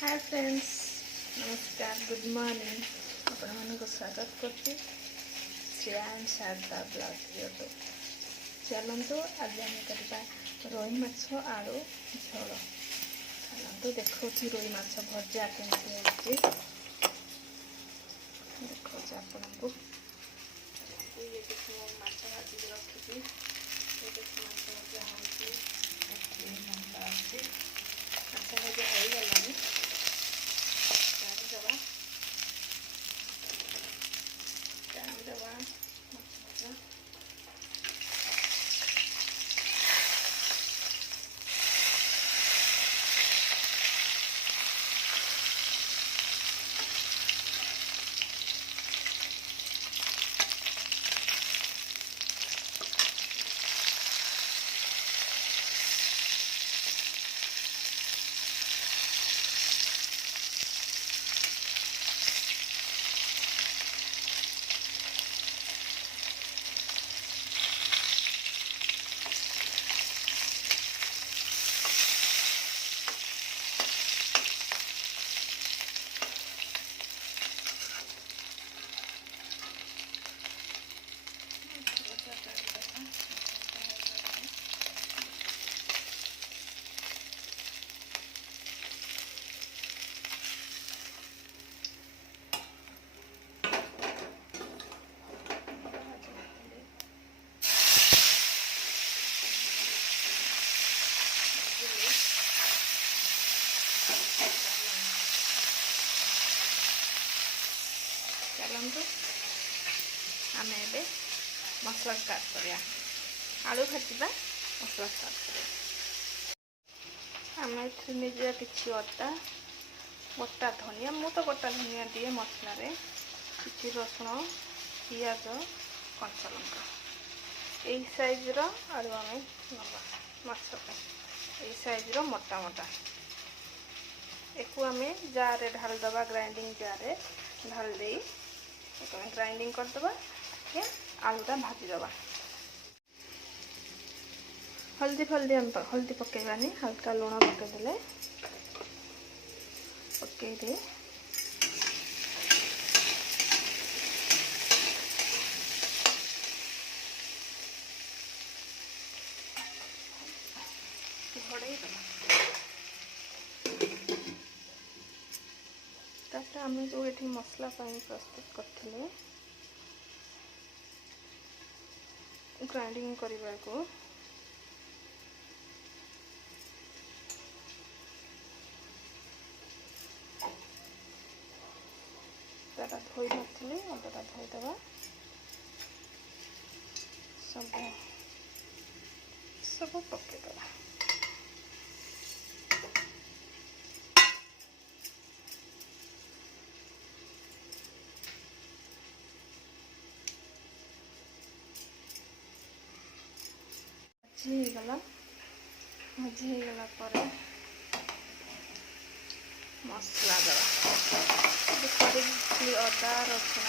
हाय friends, नमस्कार, good morning. आपण मानक स्वागत करते Shreya and Sharda blog YouTube. चलतु आज आम करवा रोई माछ आलू झोल। चलतु देखो रोई माछ भजा केमती देखो आपन को ये माछ भाजी रखी माछ भजा होती माछ भजा हो गलानी चलतु आम ए मसला स्टार्ट करिया। आलू भाजवा मसला स्टार्ट करिया। आम नहीं कि अदा गोटा धनिया मु तो गोटा धनिया दिए मसला कि रसुण पियाज कंचा लंका यही साइज्र आलू आम नवा माछ यही साइज्र मोटा मोटा एक आम जार ढाल दबा ग्राइंडिंग जार ढाल दे ग्राइंडिंग करदबा। आलूटा भाजीदबा। हल्दी हल्दी पकेबानी हल्का लुण पकईदे पकईदे तापर आम जो ये मसला प्रस्तुत करते ग्राइंडिंग करने को धोई नी अदाटा धोईदबा सब सब पकईदबा। भाजी गला मसला दवा अदा रसुण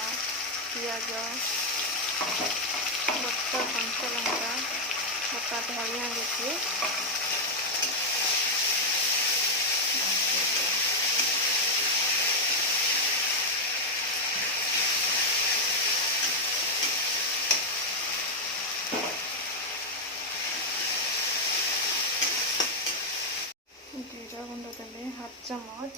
पियाज बटा कंचा लंका बटा धनिया गोटे जीरा गुंड देले हाफ चम्मच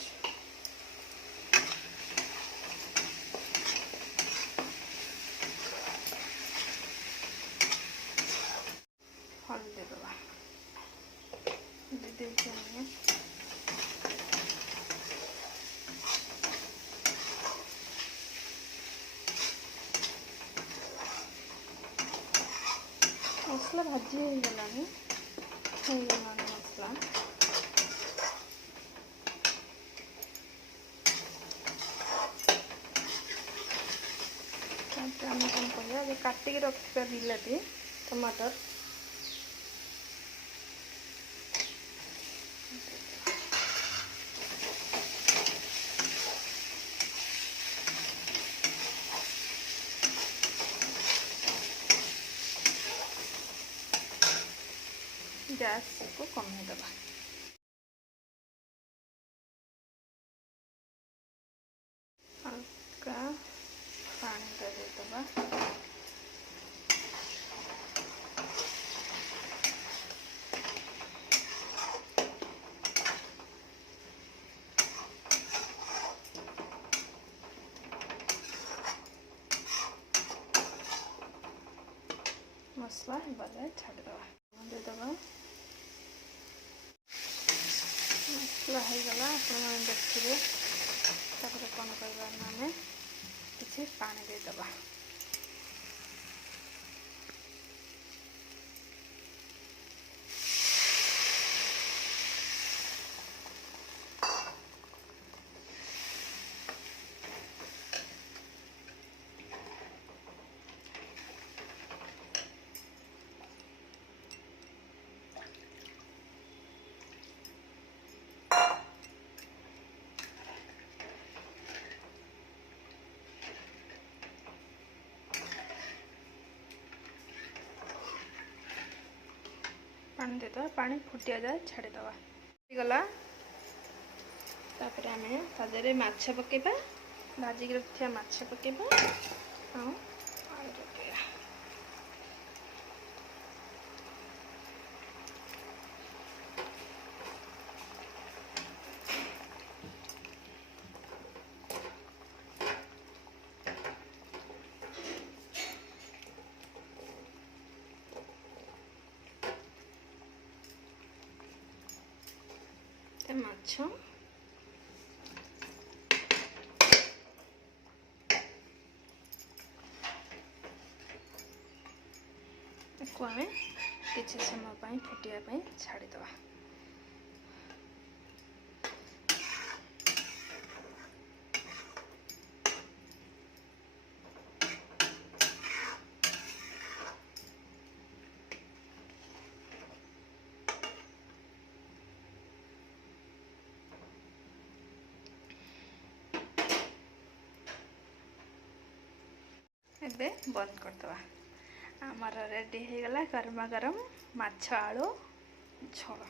हल्दी दबा दे मसला भाजी हो गलानी मसला आम कौन करिया काटिकी रखा बिलाती टमाटर गैस को कमेदबा। ଦେଇଦେବା। मसला बाले छाड़ीदवा देदेबा। मसला हो गला आप देखिए। तापर कौन करवा आम किसी पानी देदेबा। पानी देदेबा। पानी फुटिया जाए छाड़ीदवा। गला तापर आम तादेहरे माछ पकेबा। भाजिक रखिया माछ पकेबा। आलू पकेबा। माछ को आम किसी समय फुटिया छाड़ीदवा। एबे बंद करदवा। आमर रेडी हो गला गरमा गरम माछ आलू झोल।